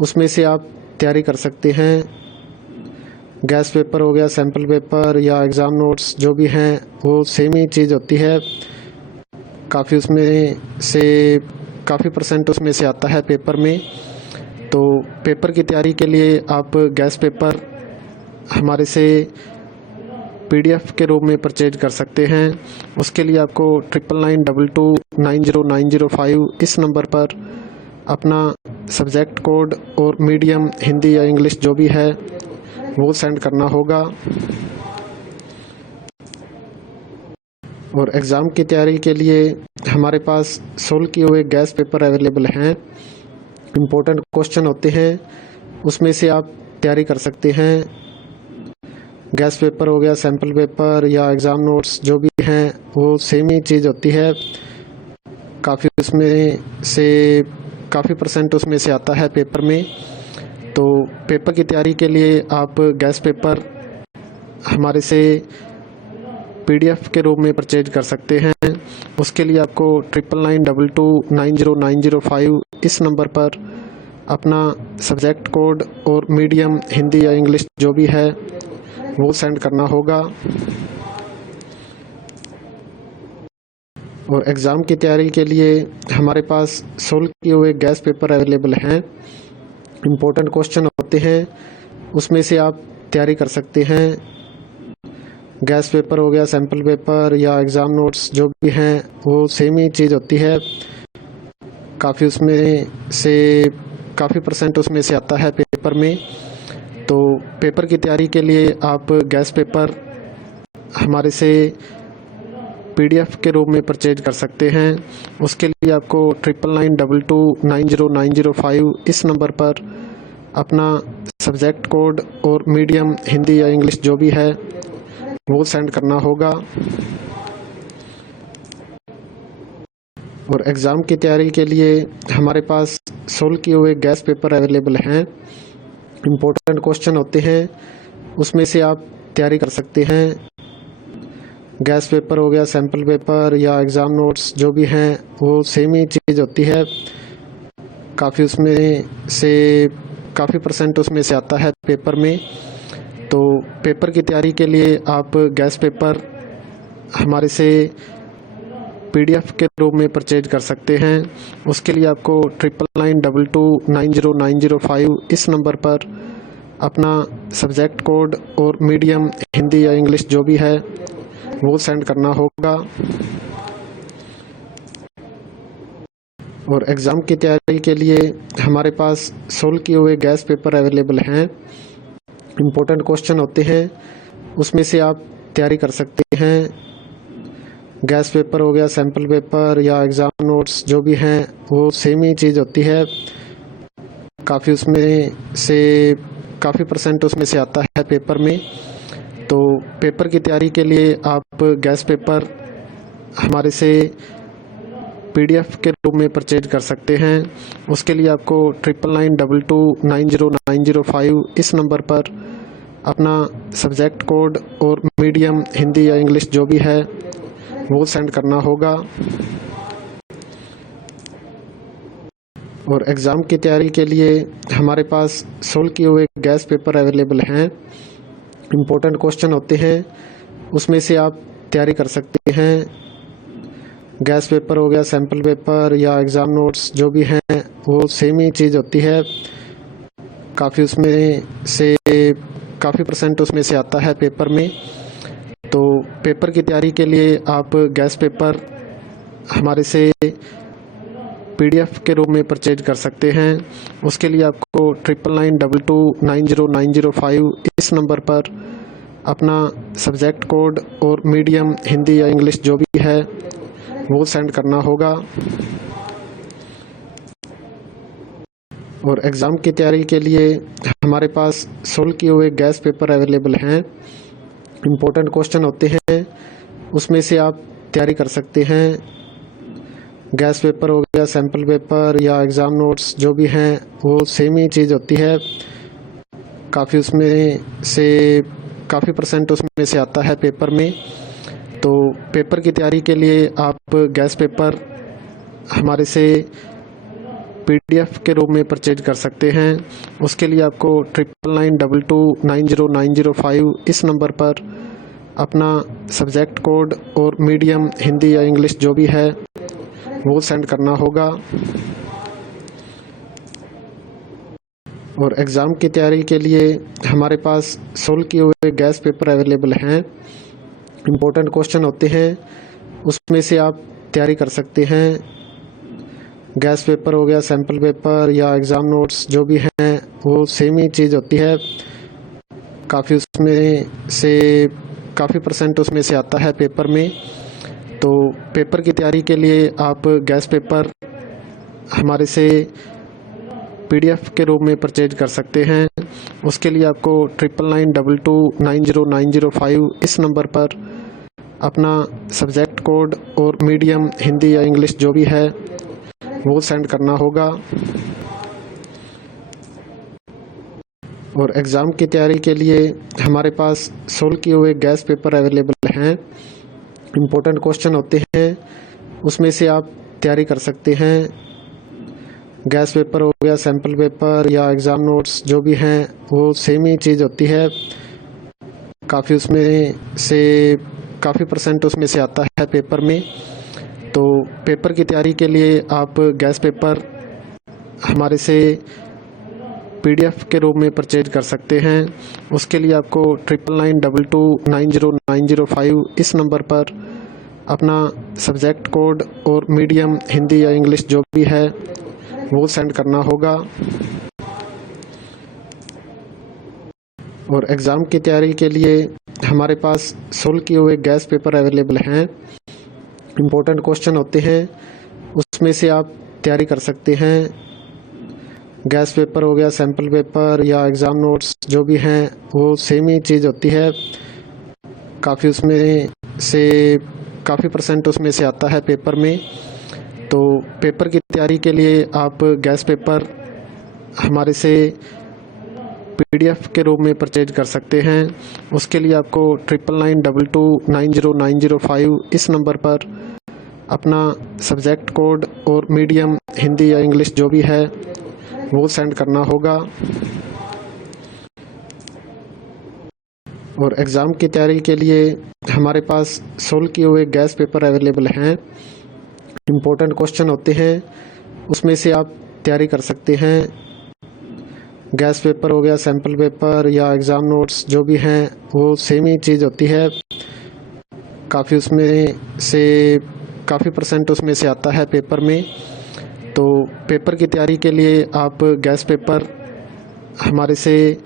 उसमें से आप तैयारी कर सकते हैं। गैस पेपर हो गया, सैम्पल पेपर या एग्ज़ाम नोट्स जो भी हैं वो सेम ही चीज़ होती है। काफ़ी उसमें से काफ़ी परसेंट उसमें से आता है पेपर में। तो पेपर की तैयारी के लिए आप गैस पेपर हमारे से PDF के रूप में परचेज कर सकते हैं। उसके लिए आपको 9992290905 इस नंबर पर अपना सब्जेक्ट कोड और मीडियम हिंदी या इंग्लिश जो भी है वो सेंड करना होगा। और एग्ज़ाम की तैयारी के लिए हमारे पास सोल्व किए हुए गैस पेपर अवेलेबल हैं। इम्पोर्टेंट क्वेश्चन होते हैं, उसमें से आप तैयारी कर सकते हैं। गैस पेपर हो गया, सैम्पल पेपर या एग्ज़ाम नोट्स जो भी हैं वो सेम ही चीज़ होती है। काफ़ी उसमें से काफ़ी परसेंट उसमें से आता है पेपर में। तो पेपर की तैयारी के लिए आप गैस पेपर हमारे से PDF के रूप में परचेज कर सकते हैं। उसके लिए आपको 9992290905 इस नंबर पर अपना सब्जेक्ट कोड और मीडियम हिंदी या इंग्लिश जो भी है वो सेंड करना होगा। और एग्ज़ाम की तैयारी के लिए हमारे पास सोल्व किए हुए गैस पेपर अवेलेबल हैं। इम्पोर्टेंट क्वेश्चन होते हैं, उसमें से आप तैयारी कर सकते हैं। गैस पेपर हो गया, सैम्पल पेपर या एग्ज़ाम नोट्स जो भी हैं वो सेम ही चीज़ होती है। काफ़ी उसमें से काफ़ी परसेंट उसमें से आता है पेपर में। तो पेपर की तैयारी के लिए आप गैस पेपर हमारे से PDF के रूप में परचेज कर सकते हैं। उसके लिए आपको 9992290905 इस नंबर पर अपना सब्जेक्ट कोड और मीडियम हिंदी या इंग्लिश जो भी है वो सेंड करना होगा। और एग्ज़ाम की तैयारी के लिए हमारे पास सोल्व किए हुए गैस पेपर अवेलेबल हैं। इम्पोर्टेंट क्वेश्चन होते हैं, उसमें से आप तैयारी कर सकते हैं। गैस पेपर हो गया, सैम्पल पेपर या एग्ज़ाम नोट्स जो भी हैं वो सेम ही चीज़ होती है। काफ़ी उसमें से काफ़ी परसेंट उसमें से आता है पेपर में। तो पेपर की तैयारी के लिए आप गैस पेपर हमारे से PDF के रूप में परचेज कर सकते हैं। उसके लिए आपको 9992290905 इस नंबर पर अपना सब्जेक्ट कोड और मीडियम हिंदी या इंग्लिश जो भी है वो सेंड करना होगा। और एग्ज़ाम की तैयारी के लिए हमारे पास सोल्व किए हुए गैस पेपर अवेलेबल हैं। इम्पोर्टेंट क्वेश्चन होते हैं, उसमें से आप तैयारी कर सकते हैं। गैस पेपर हो गया, सैम्पल पेपर या एग्ज़ाम नोट्स जो भी हैं वो सेम ही चीज़ होती है। काफ़ी उसमें से काफ़ी परसेंट उसमें से आता है पेपर में। तो पेपर की तैयारी के लिए आप गैस पेपर हमारे से PDF के रूप में परचेज कर सकते हैं। उसके लिए आपको 9992290905 इस नंबर पर अपना सब्जेक्ट कोड और मीडियम हिंदी या इंग्लिश जो भी है वो सेंड करना होगा। और एग्ज़ाम की तैयारी के लिए हमारे पास सोल्व किए हुए गैस पेपर अवेलेबल हैं। इम्पोर्टेंट क्वेश्चन होते हैं, उसमें से आप तैयारी कर सकते हैं। गैस पेपर हो गया, सैम्पल पेपर या एग्ज़ाम नोट्स जो भी हैं वो सेम ही चीज़ होती है। काफ़ी उसमें से काफ़ी परसेंट उसमें से आता है पेपर में। तो पेपर की तैयारी के लिए आप गैस पेपर हमारे से PDF के रूप में परचेज कर सकते हैं। उसके लिए आपको 9992290905 इस नंबर पर अपना सब्जेक्ट कोड और मीडियम हिंदी या इंग्लिश जो भी है वो सेंड करना होगा। और एग्ज़ाम की तैयारी के लिए हमारे पास सोल्व किए हुए गैस पेपर अवेलेबल हैं। इम्पोर्टेंट क्वेश्चन होते हैं, उसमें से आप तैयारी कर सकते हैं। गैस पेपर हो गया, सैम्पल पेपर या एग्ज़ाम नोट्स जो भी हैं वो सेम ही चीज़ होती है। काफ़ी उसमें से काफ़ी परसेंट उसमें से आता है पेपर में। तो पेपर की तैयारी के लिए आप गैस पेपर हमारे से PDF के रूप में परचेज कर सकते हैं। उसके लिए आपको 9992290905 इस नंबर पर अपना सब्जेक्ट कोड और मीडियम हिंदी या इंग्लिश जो भी है वो सेंड करना होगा। और एग्ज़ाम की तैयारी के लिए हमारे पास सोल्व किए हुए गैस पेपर अवेलेबल हैं। इम्पोर्टेंट क्वेश्चन होते हैं, उसमें से आप तैयारी कर सकते हैं। गैस पेपर हो गया, सैम्पल पेपर या एग्ज़ाम नोट्स जो भी हैं वो सेम ही चीज़ होती है। काफ़ी परसेंट उसमें से आता है पेपर में। तो पेपर की तैयारी के लिए आप गैस पेपर हमारे से PDF के रूप में परचेज कर सकते हैं। उसके लिए आपको 9992290905 इस नंबर पर अपना सब्जेक्ट कोड और मीडियम हिंदी या इंग्लिश जो भी है वो सेंड करना होगा। और एग्ज़ाम की तैयारी के लिए हमारे पास सोल्व किए हुए गैस पेपर अवेलेबल हैं। इम्पोर्टेंट क्वेश्चन होते हैं, उसमें से आप तैयारी कर सकते हैं। गैस पेपर हो गया, सैम्पल पेपर या एग्ज़ाम नोट्स जो भी हैं वो सेम ही चीज़ होती है। काफ़ी परसेंट उसमें से आता है पेपर में। तो पेपर की तैयारी के लिए आप गैस पेपर हमारे से PDF के रूप में परचेज कर सकते हैं। उसके लिए आपको 9992290905 इस नंबर पर अपना सब्जेक्ट कोड और मीडियम हिंदी या इंग्लिश जो भी है वो सेंड करना होगा। और एग्ज़ाम की तैयारी के लिए हमारे पास सोल्व किए हुए गैस पेपर अवेलेबल हैं। इम्पोर्टेंट क्वेश्चन होते हैं, उसमें से आप तैयारी कर सकते हैं। गैस पेपर हो गया, सैम्पल पेपर या एग्ज़ाम नोट्स जो भी हैं वो सेम ही चीज़ होती है। काफ़ी परसेंट उसमें से आता है पेपर में। तो पेपर की तैयारी के लिए आप गैस पेपर हमारे से PDF के रूप में परचेज कर सकते हैं। उसके लिए आपको 9992290905 इस नंबर पर अपना सब्जेक्ट कोड और मीडियम हिंदी या इंग्लिश जो भी है वो सेंड करना होगा। और एग्ज़ाम की तैयारी के लिए हमारे पास सोल्व किए हुए गैस पेपर अवेलेबल हैं। इम्पोर्टेंट क्वेश्चन होते हैं, उसमें से आप तैयारी कर सकते हैं। गैस पेपर हो गया, सैम्पल पेपर या एग्ज़ाम नोट्स जो भी हैं वो सेम ही चीज़ होती है। काफ़ी परसेंट उसमें से आता है पेपर में। तो पेपर की तैयारी के लिए आप गैस पेपर हमारे से